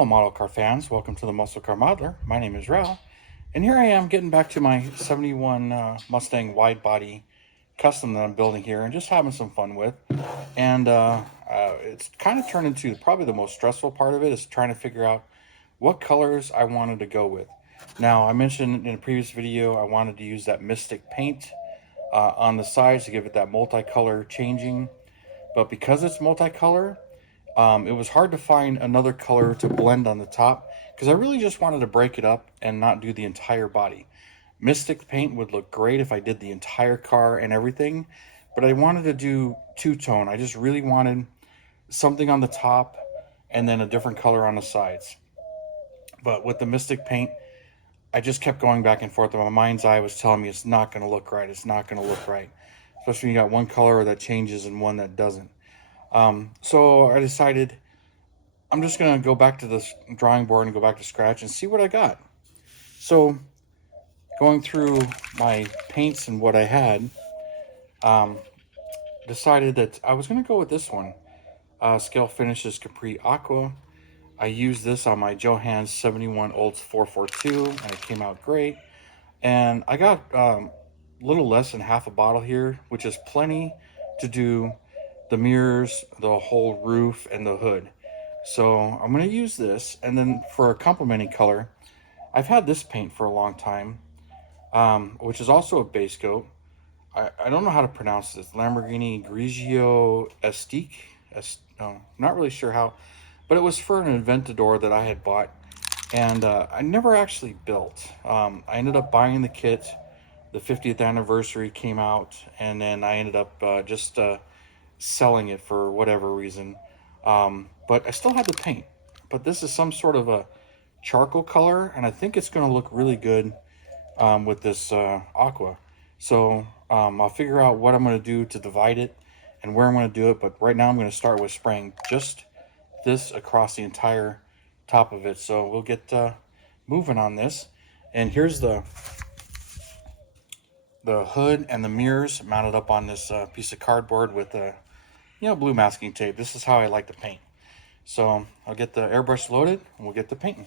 Hello, model car fans. Welcome to the Muscle Car Modeler. My name is Revell, and here I am getting back to my 71 Mustang wide body custom that I'm building here and just having some fun with. And it's kind of turned into probably the most stressful part of it is trying to figure out what colors I wanted to go with. Now, I mentioned in a previous video I wanted to use that Mystic paint on the sides to give it that multicolor changing, but because it's multicolor, it was hard to find another color to blend on the top because I really just wanted to break it up and not do the entire body. Mystic paint would look great if I did the entire car and everything, but I wanted to do two-tone. I just really wanted something on the top and then a different color on the sides. But with the Mystic paint, I just kept going back and forth, and my mind's eye was telling me it's not going to look right. It's not going to look right. Especially when you got one color that changes and one that doesn't. So I decided I'm just going to go back to this drawing board and go back to scratch and see what I got. So going through my paints and what I had, decided that I was going to go with this one. Scale Finishes Capri Aqua. I used this on my Johans 71 Olds 442 and it came out great. And I got a little less than half a bottle here, which is plenty to do the mirrors, the whole roof, and the hood. So I'm going to use this, and then for a complementing color, I've had this paint for a long time, which is also a base coat. I don't know how to pronounce this. Lamborghini Grigio Estique. No, not really sure how, but it was for an Aventador that I had bought, and I never actually built. I ended up buying the kit. The 50th anniversary came out, and then I ended up just selling it for whatever reason. But I still had the paint. But this is some sort of a charcoal color, and I think it's going to look really good with this aqua. So I'll figure out what I'm going to do to divide it and where I'm going to do it. But right now I'm going to start with spraying just this across the entire top of it. So we'll get moving on this. And here's the hood and the mirrors mounted up on this piece of cardboard with blue masking tape. This is how I like to paint. So I'll get the airbrush loaded and we'll get to painting.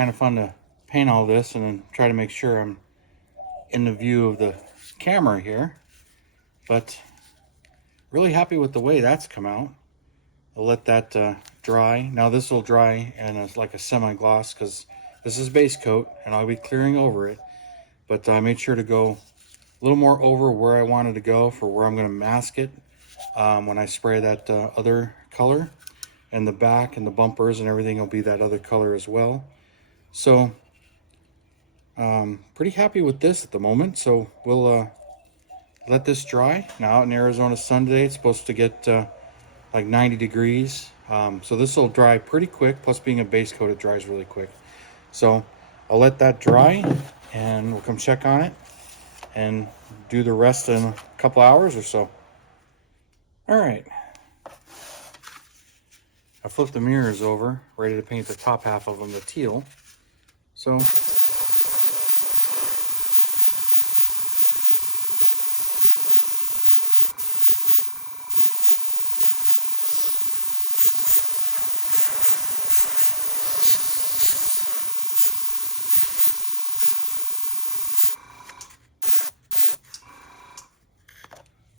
kind of fun to paint all this and then try to make sure I'm in the view of the camera here. But really happy with the way that's come out. I'll let that dry. Now this will dry and it's like a semi-gloss because this is base coat and I'll be clearing over it. But I made sure to go a little more over where I wanted to go for where I'm going to mask it when I spray that other color. And the back and the bumpers and everything will be that other color as well. So pretty happy with this at the moment. So we'll let this dry. Now out in Arizona sun today, it's supposed to get like 90 degrees. So this will dry pretty quick. Plus being a base coat, it dries really quick. So I'll let that dry and we'll come check on it and do the rest in a couple hours or so. All right. I flipped the mirrors over, ready to paint the top half of them the teal. So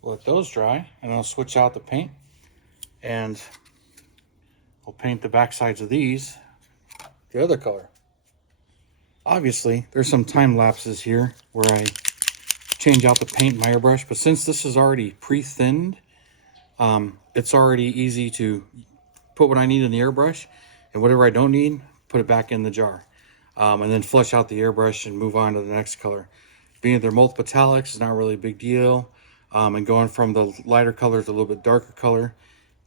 let those dry and I'll switch out the paint and I'll paint the back sides of these the other color. Obviously there's some time lapses here where I change out the paint in my airbrush, but since this is already pre-thinned, it's already easy to put what I need in the airbrush and whatever I don't need, put it back in the jar, and then flush out the airbrush and move on to the next color. Being that they're multiple metallics is not really a big deal, and going from the lighter color to a little bit darker color.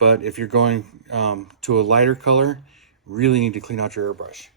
But if you're going to a lighter color, really need to clean out your airbrush.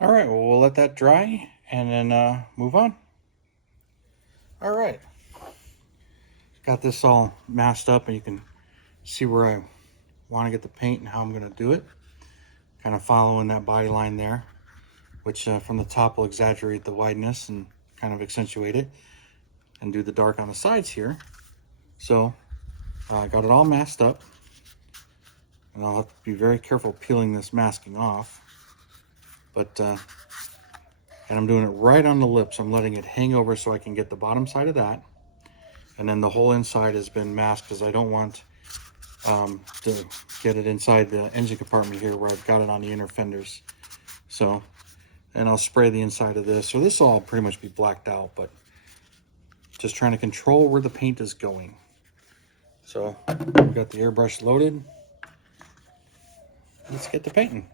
All right, well, we'll let that dry and then move on. All right, got this all masked up and you can see where I want to get the paint and how I'm going to do it. Kind of following that body line there, which from the top will exaggerate the wideness and kind of accentuate it and do the dark on the sides here. So I got it all masked up and I'll have to be very careful peeling this masking off. But and I'm doing it right on the lips. I'm letting it hang over so I can get the bottom side of that. And then the whole inside has been masked because I don't want to get it inside the engine compartment here where I've got it on the inner fenders. So, and I'll spray the inside of this. So this will all pretty much be blacked out, but just trying to control where the paint is going. So we've got the airbrush loaded. Let's get the painting.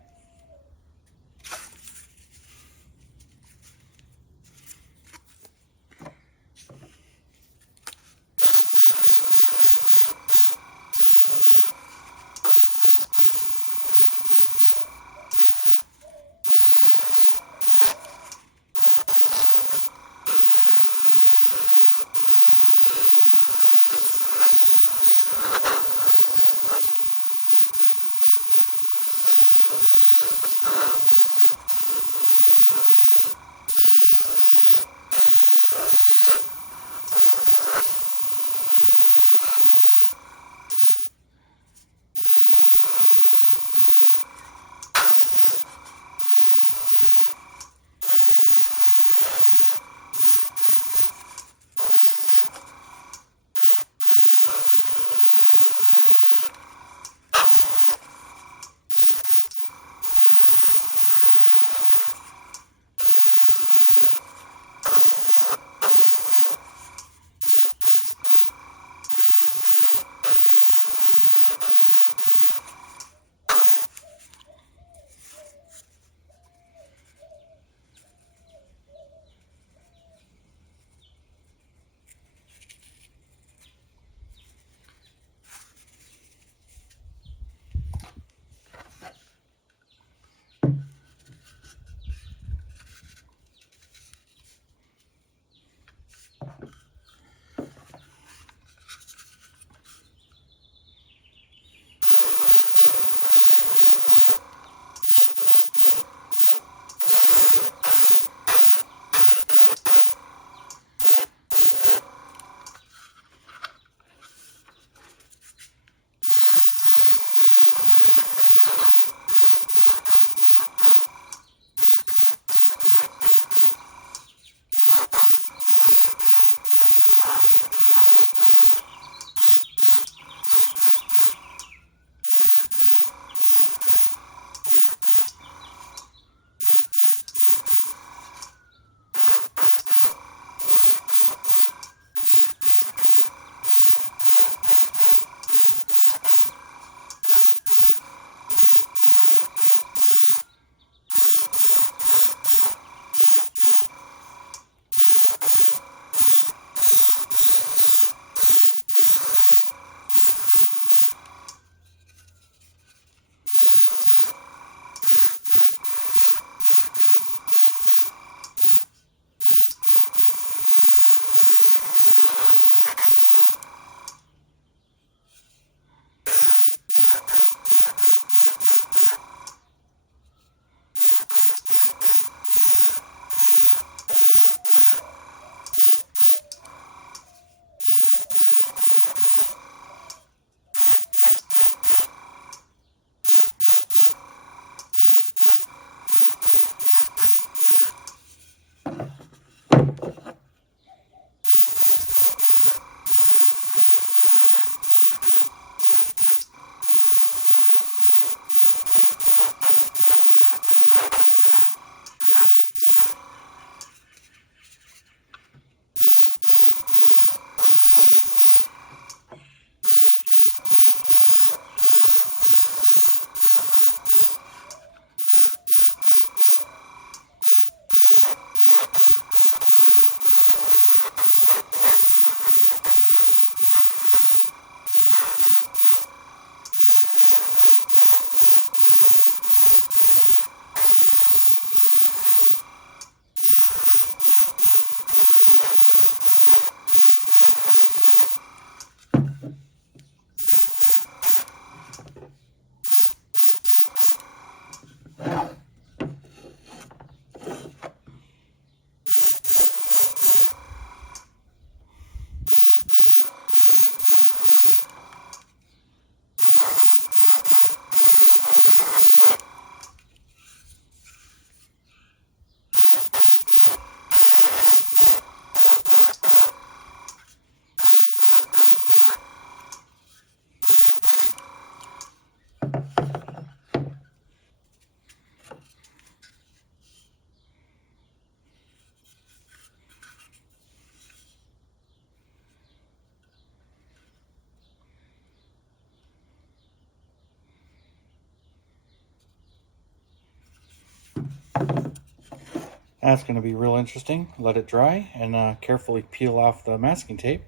That's going to be real interesting. Let it dry and carefully peel off the masking tape.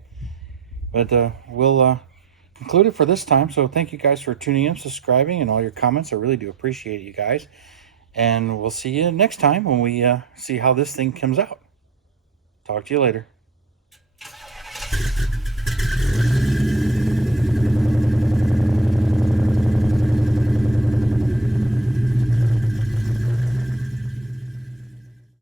But we'll conclude it for this time. So thank you guys for tuning in, subscribing, and all your comments. I really do appreciate it, you guys. And we'll see you next time when we see how this thing comes out. Talk to you later.